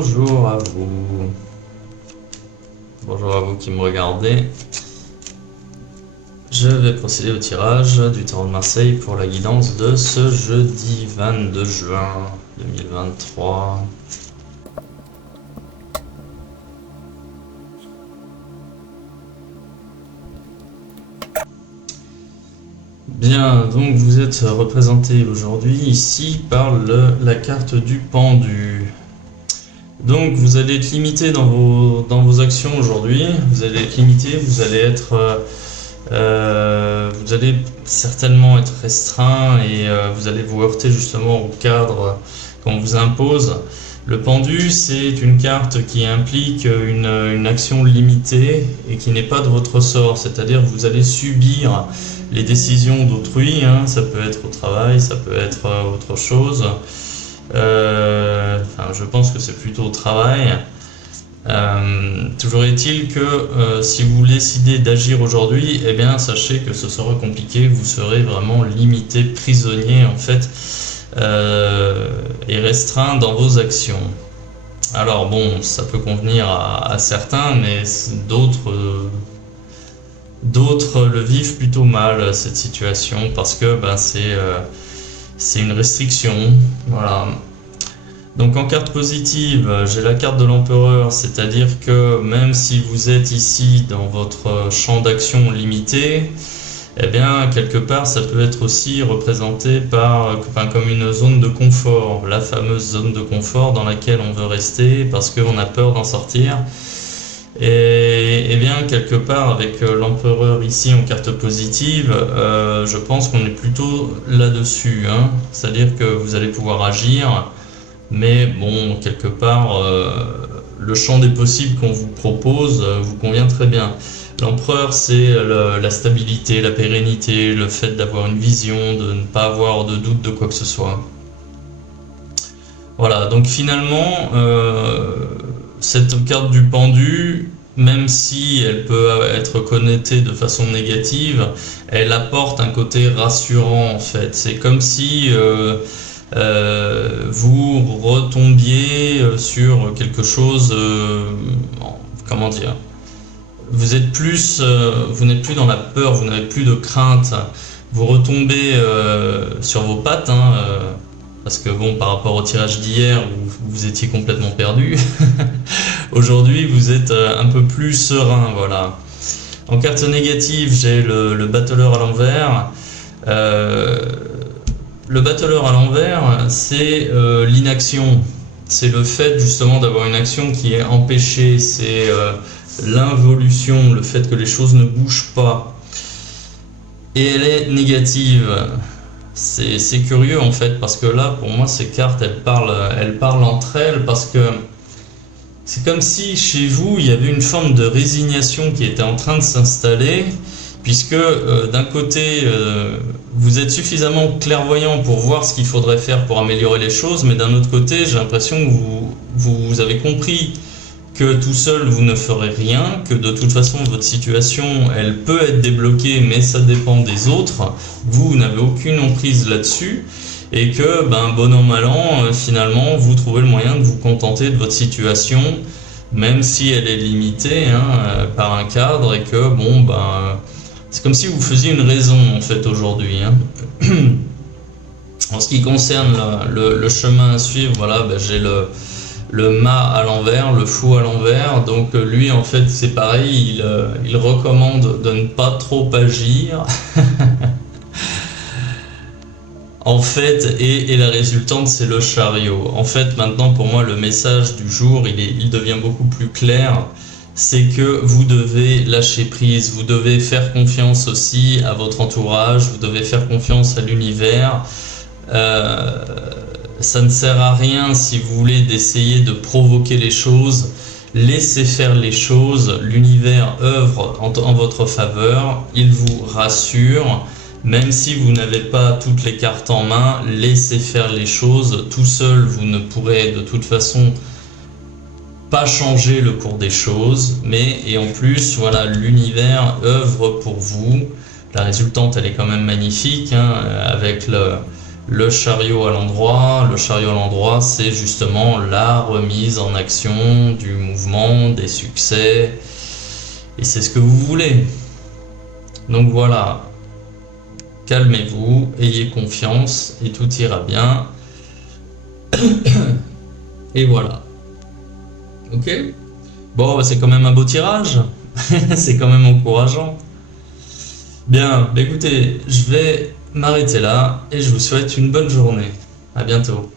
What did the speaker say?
Bonjour à vous. Bonjour à vous qui me regardez. Je vais procéder au tirage du Tarot de Marseille pour la guidance de ce jeudi 22 juin 2023. Bien, donc vous êtes représenté aujourd'hui ici par la carte du pendu. Donc vous allez être limité dans vos actions aujourd'hui, vous allez être limité, vous allez certainement être restreint et vous allez vous heurter justement au cadre qu'on vous impose. Le pendu, c'est une carte qui implique une action limitée et qui n'est pas de votre sort, c'est-à-dire que vous allez subir les décisions d'autrui, hein. Ça peut être au travail, ça peut être autre chose. Je pense que c'est plutôt au travail. Toujours est-il que si vous décidez d'agir aujourd'hui, eh bien sachez que ce sera compliqué, vous serez vraiment limité, prisonnier en fait, et restreint dans vos actions. Alors bon, ça peut convenir à certains, mais d'autres le vivent plutôt mal cette situation parce que c'est une restriction, voilà. Donc en carte positive, j'ai la carte de l'empereur, c'est-à-dire que même si vous êtes ici dans votre champ d'action limité, eh bien quelque part ça peut être aussi représenté comme une zone de confort, la fameuse zone de confort dans laquelle on veut rester parce qu'on a peur d'en sortir. Et bien quelque part avec l'empereur ici en carte positive, je pense qu'on est plutôt là-dessus, hein. C'est-à-dire que vous allez pouvoir agir, mais bon, quelque part, le champ des possibles qu'on vous propose vous convient très bien. L'empereur, c'est la stabilité, la pérennité, le fait d'avoir une vision, de ne pas avoir de doute de quoi que ce soit. Voilà, donc finalement, cette carte du pendu, même si elle peut être connotée de façon négative, elle apporte un côté rassurant en fait. C'est comme si vous retombiez sur quelque chose, comment dire, vous n'êtes plus dans la peur, vous n'avez plus de crainte, vous retombez sur vos pattes, hein, parce que bon, par rapport au tirage d'hier où vous étiez complètement perdu, aujourd'hui vous êtes un peu plus serein, voilà. En carte négative, j'ai le battleur à l'envers. Le battleur à l'envers, c'est l'inaction. C'est le fait justement d'avoir une action qui est empêchée, c'est l'involution, le fait que les choses ne bougent pas. Et elle est négative. C'est curieux en fait, parce que là, pour moi, ces cartes, elles parlent entre elles, parce que c'est comme si chez vous, il y avait une forme de résignation qui était en train de s'installer, puisque d'un côté, vous êtes suffisamment clairvoyant pour voir ce qu'il faudrait faire pour améliorer les choses, mais d'un autre côté, j'ai l'impression que vous avez compris que tout seul vous ne ferez rien, que de toute façon votre situation elle peut être débloquée mais ça dépend des autres, vous n'avez aucune emprise là-dessus et que bon an mal an finalement vous trouvez le moyen de vous contenter de votre situation même si elle est limitée par un cadre et que c'est comme si vous faisiez une raison en fait aujourd'hui, hein. En ce qui concerne le chemin à suivre, voilà, j'ai le mât à l'envers, le fou à l'envers, donc lui en fait c'est pareil, il recommande de ne pas trop agir en fait, et la résultante c'est le chariot. En fait maintenant pour moi le message du jour il devient beaucoup plus clair, c'est que vous devez lâcher prise, vous devez faire confiance aussi à votre entourage, vous devez faire confiance à l'univers. Ça ne sert à rien si vous voulez d'essayer de provoquer les choses, laissez faire les choses, l'univers œuvre en votre faveur, il vous rassure, même si vous n'avez pas toutes les cartes en main, laissez faire les choses, tout seul vous ne pourrez de toute façon pas changer le cours des choses, et en plus voilà, l'univers œuvre pour vous, la résultante elle est quand même magnifique, hein, avec le chariot à l'endroit. Le chariot à l'endroit, c'est justement la remise en action du mouvement, des succès. Et c'est ce que vous voulez. Donc voilà, calmez-vous, ayez confiance et tout ira bien. Et voilà. Ok. Bon, bah, c'est quand même un beau tirage. C'est quand même encourageant. Bien, bah, écoutez, je vais m'arrêter là et je vous souhaite une bonne journée. À bientôt.